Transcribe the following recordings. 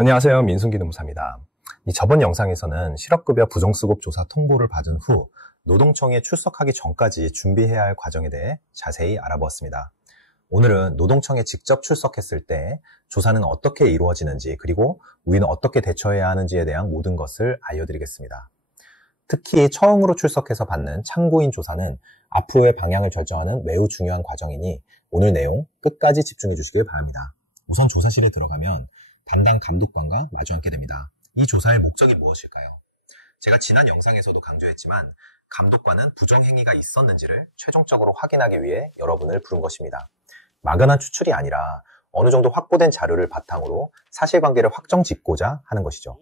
안녕하세요. 민순기 노무사입니다. 저번 영상에서는 실업급여 부정수급 조사 통보를 받은 후 노동청에 출석하기 전까지 준비해야 할 과정에 대해 자세히 알아보았습니다. 오늘은 노동청에 직접 출석했을 때 조사는 어떻게 이루어지는지, 그리고 우리는 어떻게 대처해야 하는지에 대한 모든 것을 알려드리겠습니다. 특히 처음으로 출석해서 받는 참고인 조사는 앞으로의 방향을 결정하는 매우 중요한 과정이니 오늘 내용 끝까지 집중해 주시길 바랍니다. 우선 조사실에 들어가면 담당 감독관과 마주 앉게 됩니다. 이 조사의 목적이 무엇일까요? 제가 지난 영상에서도 강조했지만 감독관은 부정행위가 있었는지를 최종적으로 확인하기 위해 여러분을 부른 것입니다. 막연한 추출이 아니라 어느 정도 확보된 자료를 바탕으로 사실관계를 확정짓고자 하는 것이죠.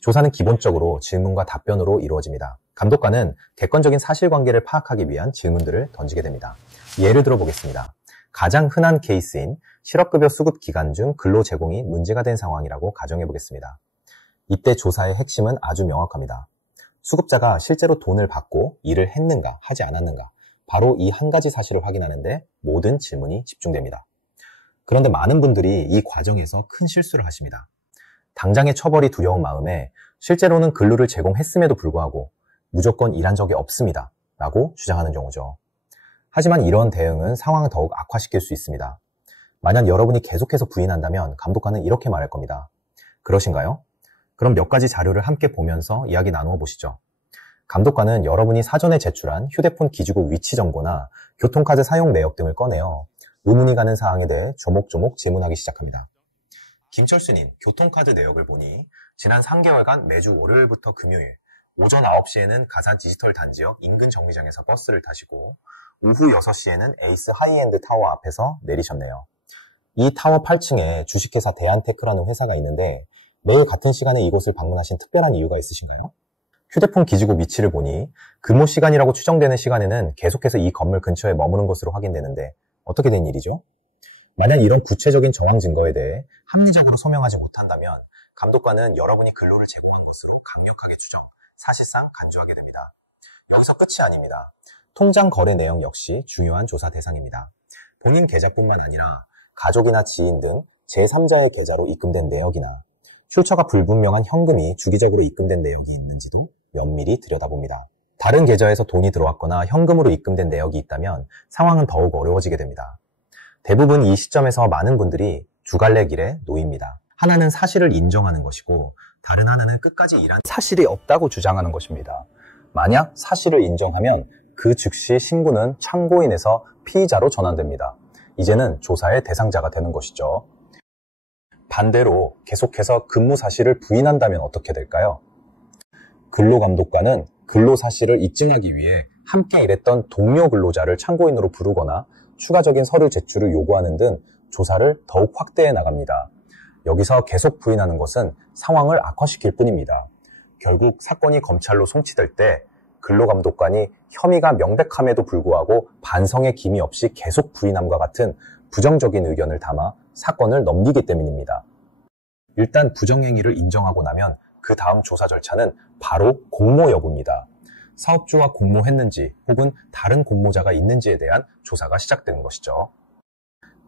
조사는 기본적으로 질문과 답변으로 이루어집니다. 감독관은 객관적인 사실관계를 파악하기 위한 질문들을 던지게 됩니다. 예를 들어 보겠습니다. 가장 흔한 케이스인 실업급여 수급 기간 중 근로 제공이 문제가 된 상황이라고 가정해 보겠습니다. 이때 조사의 핵심은 아주 명확합니다. 수급자가 실제로 돈을 받고 일을 했는가 하지 않았는가, 바로 이 한 가지 사실을 확인하는데 모든 질문이 집중됩니다. 그런데 많은 분들이 이 과정에서 큰 실수를 하십니다. 당장의 처벌이 두려운 마음에 실제로는 근로를 제공했음에도 불구하고 무조건 일한 적이 없습니다 라고 주장하는 경우죠. 하지만 이런 대응은 상황을 더욱 악화시킬 수 있습니다. 만약 여러분이 계속해서 부인한다면 감독관은 이렇게 말할 겁니다. 그러신가요? 그럼 몇 가지 자료를 함께 보면서 이야기 나누어 보시죠. 감독관은 여러분이 사전에 제출한 휴대폰 기지국 위치 정보나 교통카드 사용 내역 등을 꺼내어 의문이 가는 사항에 대해 조목조목 질문하기 시작합니다. 김철수님, 교통카드 내역을 보니 지난 3개월간 매주 월요일부터 금요일 오전 9시에는 가산 디지털 단지역 인근 정류장에서 버스를 타시고 오후 6시에는 에이스 하이엔드 타워 앞에서 내리셨네요. 이 타워 8층에 주식회사 대한테크라는 회사가 있는데 매일 같은 시간에 이곳을 방문하신 특별한 이유가 있으신가요? 휴대폰 기지국 위치를 보니 근무 시간이라고 추정되는 시간에는 계속해서 이 건물 근처에 머무는 것으로 확인되는데 어떻게 된 일이죠? 만약 이런 구체적인 정황 증거에 대해 합리적으로 소명하지 못한다면 감독관은 여러분이 근로를 제공한 것으로 강력하게 추정, 사실상 간주하게 됩니다. 여기서 끝이 아닙니다. 통장 거래 내용 역시 중요한 조사 대상입니다. 본인 계좌뿐만 아니라 가족이나 지인 등 제3자의 계좌로 입금된 내역이나 출처가 불분명한 현금이 주기적으로 입금된 내역이 있는지도 면밀히 들여다봅니다. 다른 계좌에서 돈이 들어왔거나 현금으로 입금된 내역이 있다면 상황은 더욱 어려워지게 됩니다. 대부분 이 시점에서 많은 분들이 두 갈래 길에 놓입니다. 하나는 사실을 인정하는 것이고 다른 하나는 끝까지 일한 사실이 없다고 주장하는 것입니다. 만약 사실을 인정하면 그 즉시 신고는 참고인에서 피의자로 전환됩니다. 이제는 조사의 대상자가 되는 것이죠. 반대로 계속해서 근무 사실을 부인한다면 어떻게 될까요? 근로감독관은 근로 사실을 입증하기 위해 함께 일했던 동료 근로자를 참고인으로 부르거나 추가적인 서류 제출을 요구하는 등 조사를 더욱 확대해 나갑니다. 여기서 계속 부인하는 것은 상황을 악화시킬 뿐입니다. 결국 사건이 검찰로 송치될 때 근로감독관이 혐의가 명백함에도 불구하고 반성의 기미 없이 계속 부인함과 같은 부정적인 의견을 담아 사건을 넘기기 때문입니다. 일단 부정행위를 인정하고 나면 그 다음 조사 절차는 바로 공모 여부입니다. 사업주와 공모했는지 혹은 다른 공모자가 있는지에 대한 조사가 시작되는 것이죠.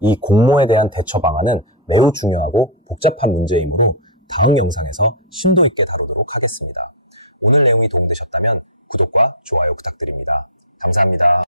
이 공모에 대한 대처 방안은 매우 중요하고 복잡한 문제이므로 다음 영상에서 심도 있게 다루도록 하겠습니다. 오늘 내용이 도움되셨다면 구독과 좋아요 부탁드립니다. 감사합니다.